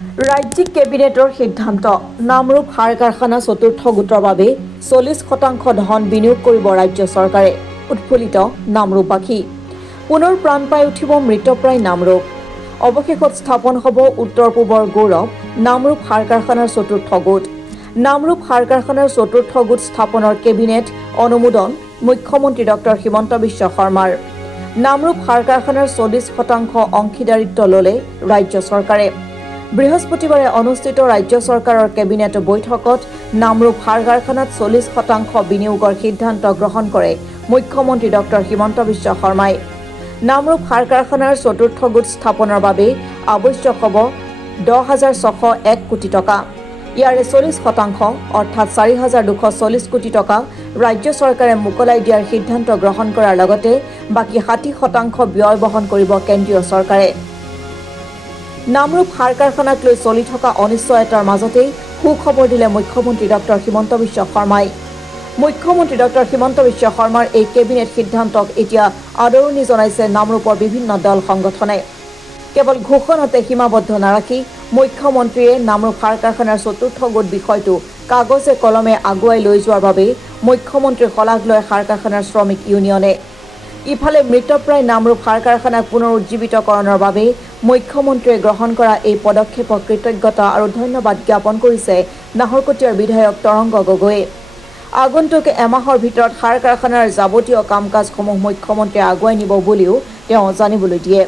ৰাজ্যিক কেবিনেটৰ সিদ্ধান্ত নামৰূপ সাৰ কাৰখানা চতুৰ্থ গোটৰ বাবে 40% ধন বিনিয়োগ কৰিব ৰাজ্য চৰকাৰে উৎফুল্লিত নামৰূপবাসী পুনৰ প্ৰাণ পাই উঠিব মৃতপ্ৰায় নামৰূপ অৱশেষত স্থাপন হ'ব উত্তৰ পূবৰ গৌৰৱ নামৰূপ সাৰ কাৰখানাৰ চতুৰ্থ গোট নামৰূপ সাৰ কাৰখানাৰ চতুৰ্থ গোট স্থাপনৰ কেবিনেট অনুমোদন মুখ্যমন্ত্ৰী ডক্টৰ হিমন্ত বিশ্ব শৰ্মাৰ নামৰূপ সাৰ কাৰখানাৰ 40% অংশীদাৰিত্ব ল'লে ৰাজ্য চৰকাৰে বৃহস্পতিবাৰে অনুষ্ঠিত ৰাজ্য চৰকাৰৰ কেবিনেট বৈঠকত নামৰূপ সাৰ কাৰখানাত 40% বিনিয়োগৰ সিদ্ধান্ত গ্ৰহণ কৰে মুখ্যমন্ত্ৰী ডক্টৰ হিমন্ত বিশ্ব শৰ্মাই নামৰূপ সাৰ কাৰখানাৰ চতুৰ্থ গোট স্থাপনৰ বাবে আৱশ্যক হ'ব 10,601 কোটি টকা ইয়াৰে 40% অৰ্থাৎ 4,240 কোটি টকা ৰাজ্য চৰকাৰে মুকলাই দিয়াৰ সিদ্ধান্ত গ্ৰহণ কৰাৰ লগতে বাকি 60% ব্যয় বহন কৰিব কেন্দ্ৰীয় চৰকাৰে নামৰূপ সাৰ কাৰখানাক লৈ চলি থকা অনিশ্চয়তাৰ মাজতেই সুখবৰ দিলে মুখ্যমন্ত্ৰী ডক্টৰ হিমন্ত বিশ্ব শৰ্মাই মুখ্যমন্ত্ৰী ডক্টৰ হিমন্ত বিশ্ব শৰ্মাৰ এই কেবিনেট সিদ্ধান্তক এতিয়া আদৰণি জনাইছে নামৰূপৰ বিভিন্ন দল সংগঠনে কেৱল ঘোষণাতে সীমাবদ্ধ নাৰাখি মুখ্যমন্ত্ৰীয়ে নামৰূপ সাৰ কাৰখানাৰ চতুৰ্থ গোট বিষয়টো কাগজে কলমে আগুৱাই লৈ যোৱাৰ বাবে মুখ্যমন্ত্ৰীৰ শলাগ লয় সাৰ কাৰখানাৰ শ্ৰমিক ইউনিয়নে ইফালে মৃতপ্ৰায় নামৰূপ সাৰ কাৰখানাক পুনৰ উজ্জীৱিতকৰণৰ বাবে মুখ্যমন্ত্ৰীয়ে গ্ৰহণ কৰা এই পদক্ষেপক কৃতজ্ঞতা আৰু ধন্যবাদ জ্ঞাপন কৰিছে নাহৰকটীয়াৰ বিধায়ক তৰংগ গগৈয়ে আগন্তুক এমাহৰ ভিতৰত সাৰ কাৰখানাৰ যাৱতীয় কাম কাজসমূহ মুখ্যমন্ত্ৰীয়ে আগুৱাই নিব বুলিও তেওঁ জানিবলৈ দিয়ে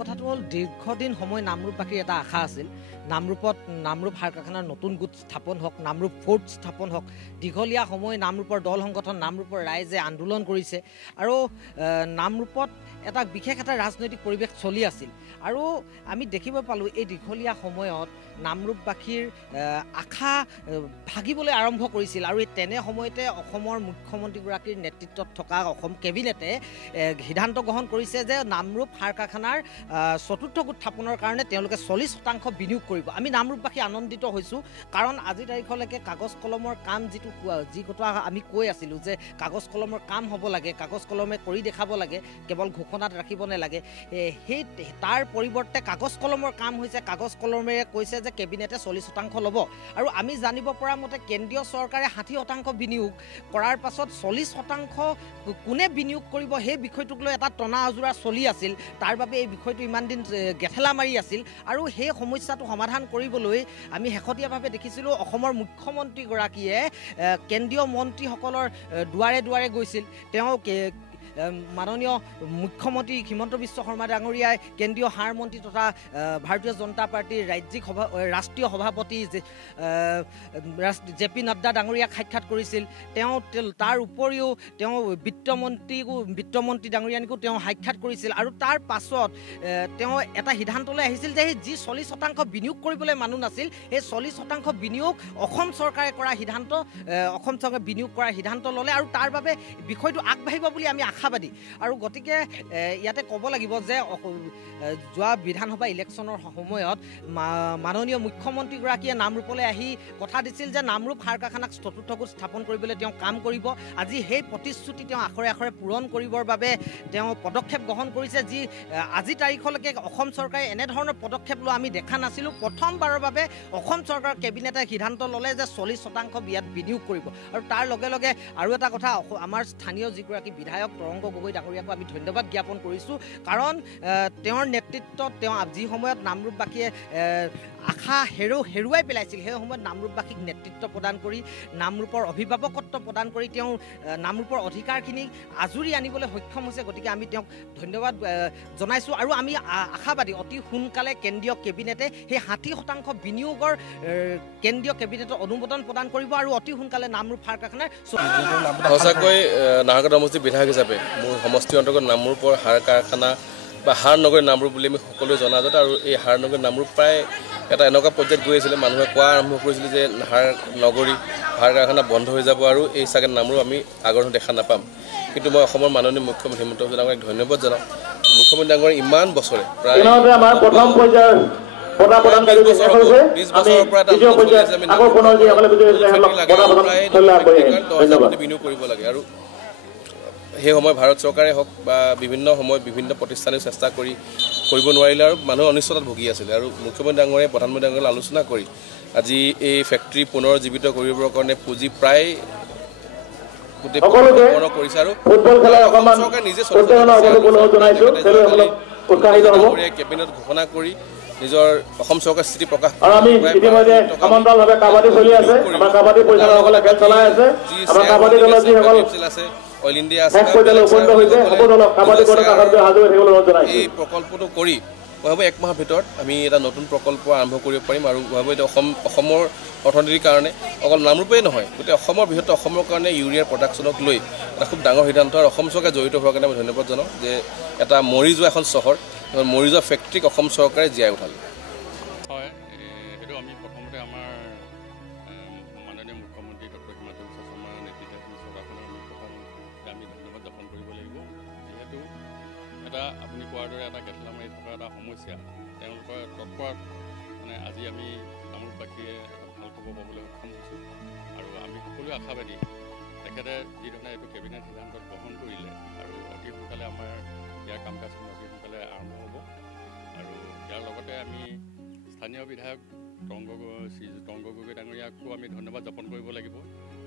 কথাটো হ'ল দীৰ্ঘদিন সময় নামৰূপবাসীৰ এটা আশা আছিল নামৰূপ সাৰ কাৰখানাৰ নতুন গোট স্থাপন হওক নামৰূপ ফ'ৰ্ট স্থাপন হওক দীঘলীয়া সময় নামৰূপৰ দল সংগঠন নামৰূপৰ ৰাইজে আন্দোলন কৰিছে আৰু নামৰূপত এটা বিশেষ এটা ৰাজনৈতিক পৰিৱেশ চলি আছিল আৰু আমি দেখিব পালোঁ এই দীঘলীয়া সময়ত নামৰূপবাসীৰ আশা ভাগিবলৈ আৰম্ভ কৰিছিল আৰু এই তেনে সময়তে অসমৰ মুখ্যমন্ত্ৰীগৰাকীৰ নেতৃত্বত থকা অসম কেবিনেটে সিদ্ধান্ত গ্ৰহণ কৰিছে যে নামৰূপ সাৰ কাৰখানাৰ চতুৰ্থ গোট স্থাপনৰ কাৰণে তেওঁলোকে 40% বিনিয়োগ কৰিব আমি নামৰূপবাসী আনন্দিত হৈছোঁ কাৰণ আজিৰ তাৰিখলৈকে কাগজ কলমৰ কাম যি কথা আমি কৈ আছিলোঁ যে কাগজ কলমৰ কাম হ'ব লাগে কাগজ কলমে কৰি দেখাব লাগে কেৱল ঘোষণাত ৰাখিব নালাগে সেই তাৰ পৰিৱৰ্তে কাগজ কলমৰ কাম হৈছে কাগজ কলমেৰে কৈছে যে কেবিনেটে 40% ল'ব আৰু আমি জানিব পৰা মতে কেন্দ্ৰীয় চৰকাৰে 60% বিনিয়োগ কৰাৰ পাছত 40% কোনে বিনিয়োগ কৰিব সেই বিষয়টোক লৈ এটা টনা আজোৰা চলি আছিল তাৰ বাবে এই বিষয়টো ইমান দিন গেথেলা মাৰি আছিল আৰু সেই সমস্যাটো সমাধান কৰিবলৈ আমি শেহতীয়াভাৱে দেখিছিলোঁ অসমৰ মুখ্যমন্ত্ৰীগৰাকীয়ে কেন্দ্ৰীয় মন্ত্ৰীসকলৰ দুৱাৰে দুৱাৰে গৈছিল তেওঁ মাননীয় মুখ্যমন্ত্ৰী হিমন্ত বিশ্ব শৰ্মা ডাঙৰীয়াই কেন্দ্ৰীয় সাৰ মন্ত্ৰী তথা ভাৰতীয় জনতা পাৰ্টীৰ ৰাষ্ট্ৰীয় সভাপতি জে পি নাড্ডা ডাঙৰীয়াক সাক্ষাৎ কৰিছিল তেওঁ তাৰ উপৰিও তেওঁ বিত্তমন্ত্ৰী ডাঙৰীয়ানিকো তেওঁ সাক্ষাৎ কৰিছিল আৰু তাৰ পাছত তেওঁ এটা সিদ্ধান্তলৈ আহিছিল যে যি 40% বিনিয়োগ কৰিবলৈ মানুহ নাছিল সেই 40% বিনিয়োগ অসম চৰকাৰে কৰা সিদ্ধান্ত অসম চৰকাৰে বিনিয়োগ কৰাৰ সিদ্ধান্ত ল'লে আৰু তাৰ বাবে বিষয়টো আগবাঢ়িব বুলি আমি আশাবাদী আৰু গতিকে ইয়াতে ক'ব লাগিব যে যোৱা বিধানসভা ইলেকশ্যনৰ সময়ত মাননীয় মুখ্যমন্ত্ৰীগৰাকীয়ে নামৰূপলৈ আহি কথা দিছিল যে নামৰূপ সাৰ কাৰখানাক চতুৰ্থ গোট স্থাপন কৰিবলৈ তেওঁ কাম কৰিব আজি সেই প্ৰতিশ্ৰুতি তেওঁ আখৰে আখৰে পূৰণ কৰিবৰ বাবে তেওঁ পদক্ষেপ গ্ৰহণ কৰিছে যি আজি তাৰিখলৈকে অসম চৰকাৰে এনেধৰণৰ পদক্ষেপ লোৱা আমি দেখা নাছিলোঁ প্ৰথমবাৰৰ বাবে অসম চৰকাৰৰ কেবিনেটে সিদ্ধান্ত ল'লে যে 40% ইয়াত বিনিয়োগ কৰিব আৰু তাৰ লগে লগে আৰু এটা কথা আমাৰ স্থানীয় যিগৰাকী বিধায়ক তৰংগ গগৈ ডাঙৰীয়াকো আমি ধন্যবাদ জ্ঞাপন কৰিছোঁ কাৰণ তেওঁৰ নেতৃত্বত তেওঁ যি সময়ত নামৰূপবাসীয়ে আশা হেৰুৱাই পেলাইছিল সেই সময়ত নামৰূপবাসীক নেতৃত্ব প্ৰদান কৰি নামৰূপৰ অভিভাৱকত্ব প্ৰদান কৰি তেওঁ নামৰূপৰ অধিকাৰখিনি আজুৰি আনিবলৈ সক্ষম হৈছে গতিকে আমি তেওঁক ধন্যবাদ জনাইছোঁ আৰু আমি আশাবাদী অতি সোনকালে কেন্দ্ৰীয় কেবিনেটে সেই 60% বিনিয়োগৰ কেন্দ্ৰীয় কেবিনেটত অনুমোদন প্ৰদান কৰিব আৰু অতি সোনকালে নামৰূপ সাৰ কাৰখানাৰ সঁচাকৈ নাহৰকটীয়া সমষ্টিৰ বিধায়ক হিচাপে মোৰ সমষ্টিৰ অন্তৰ্গত নামৰূপৰ সাৰ কাৰখানা বা সাৰ নগৰী নামৰূপ বুলি আমি সকলোৱে জনাজাত আৰু এই সাৰ নগৰী নামৰূপ প্ৰায় এটা এনেকুৱা পৰ্যায়ত গৈ আছিলে মানুহে কোৱা আৰম্ভ কৰিছিলে যে সাৰ নগৰী সাৰ কাৰখানা বন্ধ হৈ যাব আৰু এই চাগে নামৰূপ আমি আগৰ দেখা নাপাম কিন্তু মই অসমৰ মাননীয় মুখ্যমন্ত্ৰী হিমন্ত বিশ্ব ডাঙৰীয়াক ধন্যবাদ জনাওঁ মুখ্যমন্ত্ৰী ডাঙৰীয়া ইমান বছৰে প্ৰায় 20 বছৰৰ পৰা বিনিয়োগ কৰিব লাগে আৰু সেই সময় ভাৰত চৰকাৰে হওক বা বিভিন্ন সময় বিভিন্ন প্ৰতিষ্ঠানে চেষ্টা কৰি কৰিব নোৱাৰিলে আৰু মানুহ অনিশ্চয়তাত ভুগি আছিলে আৰু মুখ্যমন্ত্ৰী ডাঙৰীয়াই প্ৰধানমন্ত্ৰী ডাঙৰীয়াই আলোচনা কৰি আজি এই ফেক্টৰী পুনৰ জীৱিত কৰিবৰ কাৰণে পুঁজি প্ৰায় কৰিছে আৰু চৰকাৰে নিজে কেবিনেট ঘোষণা কৰি নিজৰ অসম চৰকাৰ স্থিতি প্ৰকাশ আছে অইল ইণ্ডিয়া আছে এই প্ৰকল্পটো কৰি মই ভাবোঁ 1 মাহৰ ভিতৰত আমি এটা নতুন প্ৰকল্প আৰম্ভ কৰিব পাৰিম আৰু মই ভাবোঁ এতিয়া অসমৰ অৰ্থনীতিৰ কাৰণে অকল নামৰূপেই নহয় গোটেই অসমৰ বৃহত্তৰ অসমৰ কাৰণে ইউৰিয়াৰ প্ৰডাকশ্যনক লৈ এটা খুব ডাঙৰ সিদ্ধান্ত আৰু অসম চৰকাৰে জড়িত হোৱাৰ কাৰণে মই ধন্যবাদ জনাওঁ যে এটা মৰি যোৱা এখন চহৰ মৰি যোৱা ফেক্টৰীক অসম চৰকাৰে জীয়াই উঠালে হয় এইটো আমি প্ৰথমতে আমাৰ মাননীয় মুখ্যমন্ত্ৰী ডক্টৰ হিমন্ত বিশ্ব শৰ্মাৰ নেতৃত্বত চৰকাৰখনৰ আমি ধন্যবাদ জ্ঞাপন কৰিব লাগিব যিহেতু এটা আপুনি কোৱাৰ দৰে এটা গেছলা মাৰি থকা এটা সমস্যা তেওঁলোকৰ তৎপৰত মানে আজি আমি নামৰূপবাসীয়ে এটা ভাল খবৰ পাবলৈ সক্ষম হৈছোঁ আৰু আমি সকলোৱে আশাবাদী তেখেতে যিধৰণে এইটো কেবিনেট সিদ্ধান্ত গ্ৰহণ কৰিলে আৰু অতি সোনকালে আমাৰ ইয়াৰ কাম কাজখিনি অতি সোনকালে আৰম্ভ হ'ব আৰু ইয়াৰ লগতে আমি স্থানীয় বিধায়ক শ্ৰীযুত তংগ গগৈ ডাঙৰীয়াকো আমি ধন্যবাদ জ্ঞাপন কৰিব লাগিব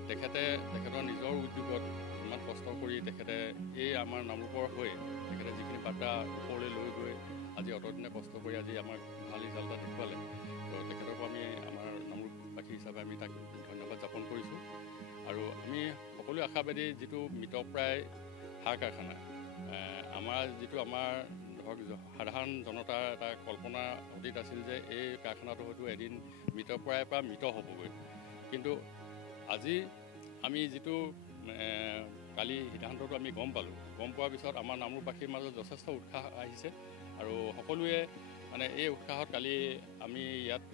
তেখেতৰ নিজৰ উদ্যোগত ইমান কষ্ট কৰি তেখেতে এই আমাৰ নামৰূপৰ হৈ তেখেতে যিখিনি বাৰ্তা ওপৰলৈ লৈ গৈ আজি অতদিনে কষ্ট কৰি আজি আমাক ভাল ৰিজাল্ট এটা দেখুৱালে তো তেখেতকো আমি আমাৰ নামৰূপবাসী হিচাপে আমি তাক ধন্যবাদ জ্ঞাপন কৰিছোঁ আৰু আমি সকলোৱে আশাবাদী যিটো মৃতপ্ৰায় সাৰ কাৰখানা আমাৰ ধৰক সাধাৰণ জনতাৰ এটা কল্পনা অতীত আছিল যে এই কাৰখানাটো হয়তো এদিন মৃতপ্ৰায়ৰ পৰা মৃত হ'বগৈ কিন্তু আজি আমি যিটো কালি সিদ্ধান্তটো আমি গম পোৱাৰ পিছত আমাৰ নামৰূপবাসীৰ মাজত যথেষ্ট উৎসাহ আহিছে আৰু সকলোৱে মানে এই উৎসাহত কালি আমি ইয়াত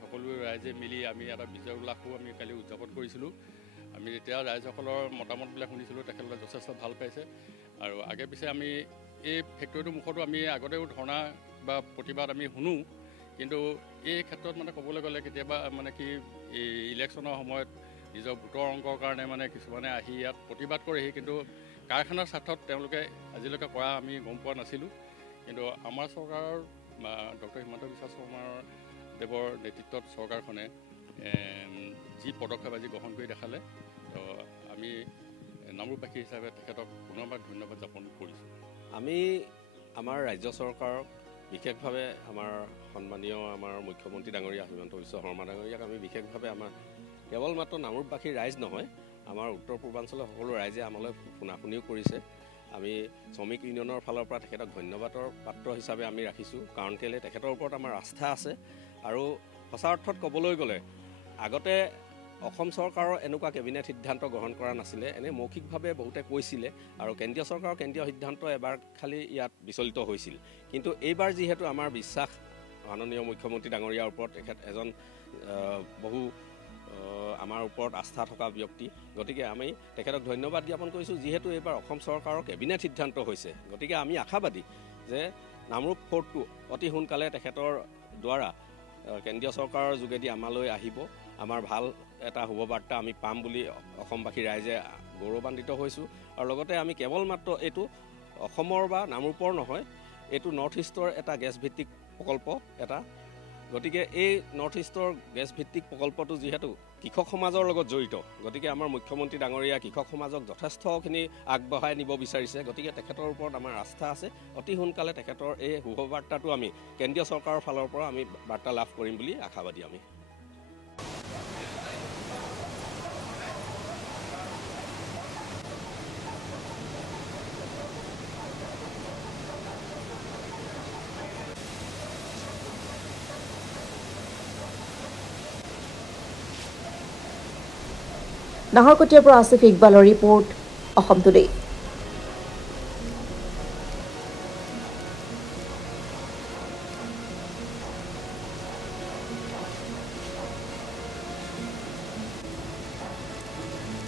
সকলোৱে ৰাইজে মিলি আমি এটা বিজয় উল্লাসো আমি কালি উদযাপন কৰিছিলোঁ আমি যেতিয়া ৰাইজসকলৰ মতামতবিলাক শুনিছিলোঁ তেখেতলোকে যথেষ্ট ভাল পাইছে আৰু আগে পিছে আমি এই ফেক্টৰীটোৰ মুখতো আমি আগতেও ধৰ্ণা বা প্ৰতিবাদ আমি শুনো কিন্তু এই ক্ষেত্ৰত মানে ক'বলৈ গ'লে কেতিয়াবা মানে কি এই ইলেকশ্যনৰ সময়ত নিজৰ ভোটৰ অংকৰ কাৰণে মানে কিছুমানে আহি ইয়াত প্ৰতিবাদ কৰেহি কিন্তু কাৰখানাৰ স্বাৰ্থত তেওঁলোকে আজিলৈকে কৰা আমি গম পোৱা নাছিলোঁ কিন্তু আমাৰ চৰকাৰৰ ডক্টৰ হিমন্ত বিশ্ব শৰ্মাৰ দেৱৰ নেতৃত্বত চৰকাৰখনে যি পদক্ষেপ আজি গ্ৰহণ কৰি দেখালে তো আমি নামৰূপবাসী হিচাপে তেখেতক পুনৰবাৰ ধন্যবাদ জ্ঞাপন কৰিছোঁ আমি আমাৰ ৰাজ্য চৰকাৰক বিশেষভাৱে আমাৰ সন্মানীয় আমাৰ মুখ্যমন্ত্ৰী ডাঙৰীয়া হিমন্ত বিশ্ব শৰ্মা ডাঙৰীয়াক আমি বিশেষভাৱে আমাৰ কেৱল মাত্ৰ নামৰূপবাসীৰ ৰাইজ নহয় আমাৰ উত্তৰ পূৰ্বাঞ্চলৰ সকলো ৰাইজে আমালৈ শুনাশুনিও কৰিছে আমি শ্ৰমিক ইউনিয়নৰ ফালৰ পৰা তেখেতক ধন্যবাদৰ পাত্ৰ হিচাপে আমি ৰাখিছোঁ কাৰণ কেলৈ তেখেতৰ ওপৰত আমাৰ আস্থা আছে আৰু সঁচা অৰ্থত ক'বলৈ গ'লে আগতে অসম চৰকাৰৰ এনেকুৱা কেবিনেট সিদ্ধান্ত গ্ৰহণ কৰা নাছিলে এনে মৌখিকভাৱে বহুতে কৈছিলে আৰু কেন্দ্ৰীয় চৰকাৰৰ কেন্দ্ৰীয় সিদ্ধান্ত এবাৰ খালি ইয়াত বিচলিত হৈছিল কিন্তু এইবাৰ যিহেতু আমাৰ বিশ্বাস মাননীয় মুখ্যমন্ত্ৰী ডাঙৰীয়াৰ ওপৰত তেখেত এজন বহু আমাৰ ওপৰত আস্থা থকা ব্যক্তি গতিকে আমি তেখেতক ধন্যবাদ জ্ঞাপন কৰিছোঁ যিহেতু এইবাৰ অসম চৰকাৰৰ কেবিনেট সিদ্ধান্ত হৈছে গতিকে আমি আশাবাদী যে নামৰূপ ফ'ৰ্টটো অতি সোনকালে তেখেতৰ দ্বাৰা কেন্দ্ৰীয় চৰকাৰৰ যোগেদি আমালৈ আহিব আমাৰ ভাল এটা শুভবাৰ্তা আমি পাম বুলি অসমবাসী ৰাইজে গৌৰৱান্বিত হৈছোঁ আৰু লগতে আমি কেৱল মাত্ৰ এইটো অসমৰ বা নামৰূপৰ নহয় এইটো নৰ্থ ইষ্টৰ এটা গেছ ভিত্তিক প্ৰকল্প এটা গতিকে এই নৰ্থ ইষ্টৰ গেছ ভিত্তিক প্ৰকল্পটো যিহেতু কৃষক সমাজৰ লগত জড়িত গতিকে আমাৰ মুখ্যমন্ত্ৰী ডাঙৰীয়া কৃষক সমাজক যথেষ্টখিনি আগবঢ়াই নিব বিচাৰিছে গতিকে তেখেতৰ ওপৰত আমাৰ আস্থা আছে অতি সোনকালে তেখেতৰ এই শুভবাৰ্তাটো আমি কেন্দ্ৰীয় চৰকাৰৰ ফালৰ পৰা আমি বাৰ্তা লাভ কৰিম বুলি আশাবাদী আমি নাহৰকটীয়াৰ পৰা আসিফ ইকবালৰ ৰিপৰ্ট অসম টুডে।